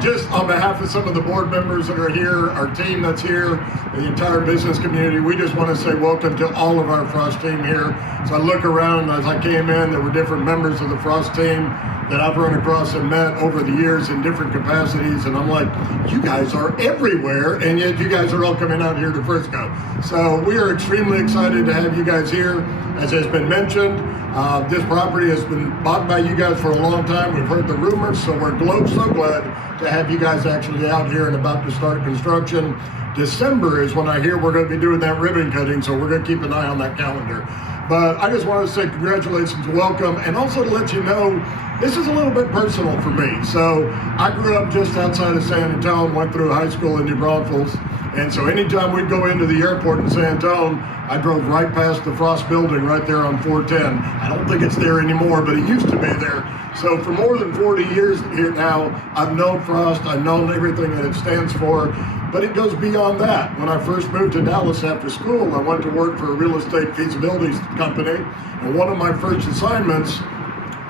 Just on behalf of some of the board members that are here, our team that's here, the entire business community, we just want to say welcome to all of our Frost team here. So I look around, as I came in, there were different members of the Frost team that I've run across and met over the years in different capacities, and I'm like, you guys are everywhere, and yet you guys are all coming out here to Frisco. So we are extremely excited to have you guys here. As has been mentioned, this property has been bought by you guys for a long time. We've heard the rumors, so we're so glad to have you guys actually out here and about to start construction. December is when I hear we're going to be doing that ribbon cutting, so we're going to keep an eye on that calendar. But I just want to say congratulations, welcome, and also to let you know, this is a little bit personal for me. So I grew up just outside of San Antonio, went through high school in New Braunfels, and so anytime we'd go into the airport in San Antonio, I drove right past the Frost building right there on 410. I don't think it's there anymore, but it used to be there. So for more than 40 years here now, I've known Frost, I've known everything that it stands for, but it goes beyond that. When I first moved to Dallas after school, I went to work for a real estate feasibility company, and one of my first assignments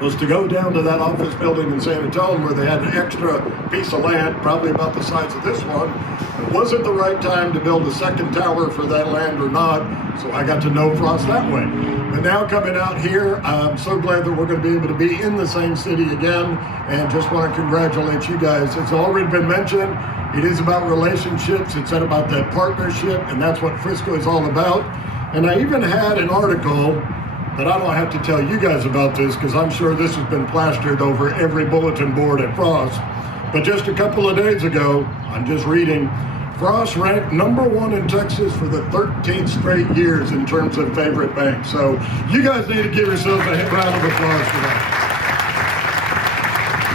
was to go down to that office building in San Antonio where they had an extra piece of land, probably about the size of this one. Was it the right time to build a second tower for that land or not? So I got to know Frost that way. But now coming out here, I'm so glad that we're going to be able to be in the same city again, and just want to congratulate you guys. It's already been mentioned, it is about relationships, it's about that partnership, and that's what Frisco is all about. And I even had an article, but I don't have to tell you guys about this because I'm sure this has been plastered over every bulletin board at Frost. But just a couple of days ago, I'm just reading, Frost ranked #1 in Texas for the 13th straight years in terms of favorite banks. So you guys need to give yourselves a round of applause for that.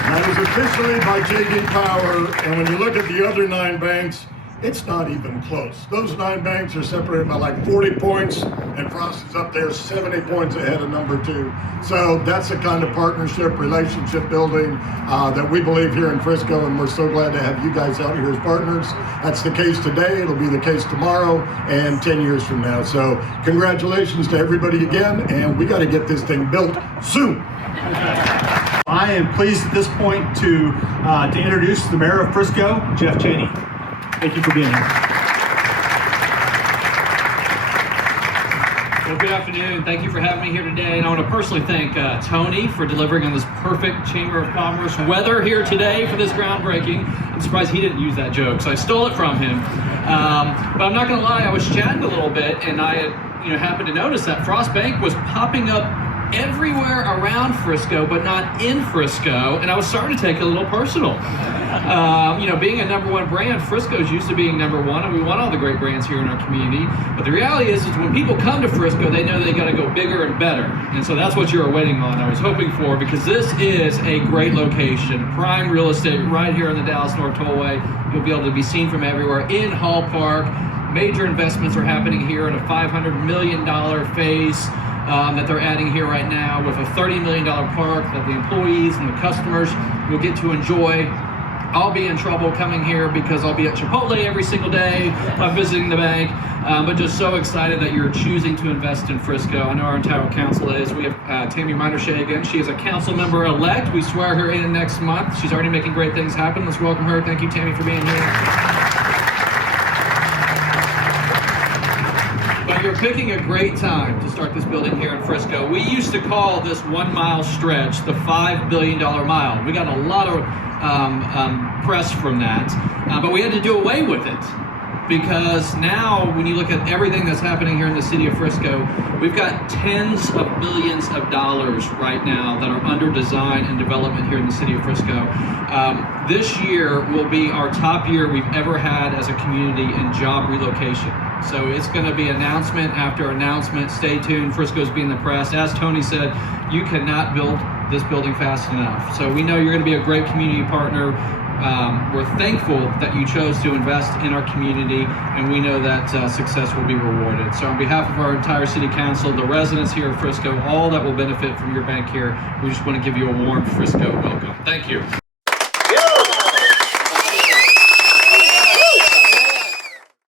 That is officially by J.D. Power, and when you look at the other 9 banks, it's not even close. Those 9 banks are separated by like 40 points, and Frost is up there 70 points ahead of #2. So that's the kind of partnership, relationship building that we believe here in Frisco, and we're so glad to have you guys out here as partners. That's the case today, it'll be the case tomorrow, and 10 years from now. So congratulations to everybody again, and we gotta get this thing built soon. I am pleased at this point to introduce the mayor of Frisco, Jeff Cheney. Thank you for being here. Well, good afternoon. Thank you for having me here today. And I want to personally thank Tony for delivering on this perfect Chamber of Commerce weather here today for this groundbreaking. I'm surprised he didn't use that joke, so I stole it from him. But I'm not going to lie, I was chatting a little bit, and I happened to notice that Frost Bank was popping up everywhere around Frisco, but not in Frisco, and I was starting to take it a little personal. Being a #1 brand, Frisco's used to being #1, and we want all the great brands here in our community. But the reality is when people come to Frisco, they know they got to go bigger and better, and so that's what you're waiting on. I was hoping for, because this is a great location, prime real estate right here on the Dallas North Tollway. You'll be able to be seen from everywhere in Hall Park. Major investments are happening here in a $500 million phase. That they're adding here right now, with a $30 million park that the employees and the customers will get to enjoy. I'll be in trouble coming here because I'll be at Chipotle every single day. I'm visiting the bank, but just so excited that you're choosing to invest in Frisco. I know our entire council is. We have Tammy Minershagan. She is a council member elect. We swear her in next month. She's already making great things happen. Let's welcome her. Thank you, Tammy, for being here. But you're picking a great time to start this building here in Frisco. We used to call this 1 mile stretch the $5 billion mile. We got a lot of press from that, but we had to do away with it, because now when you look at everything that's happening here in the city of Frisco, we've got tens of billions of dollars right now that are under design and development here in the city of Frisco. This year will be our top year we've ever had as a community in job relocation. So it's going to be announcement after announcement. Stay tuned. Frisco's being the press. As Tony said, you cannot build this building fast enough. So we know you're going to be a great community partner. We're thankful that you chose to invest in our community, and we know that success will be rewarded. So on behalf of our entire city council, the residents here of Frisco, all that will benefit from your bank here, we just want to give you a warm Frisco welcome. Thank you.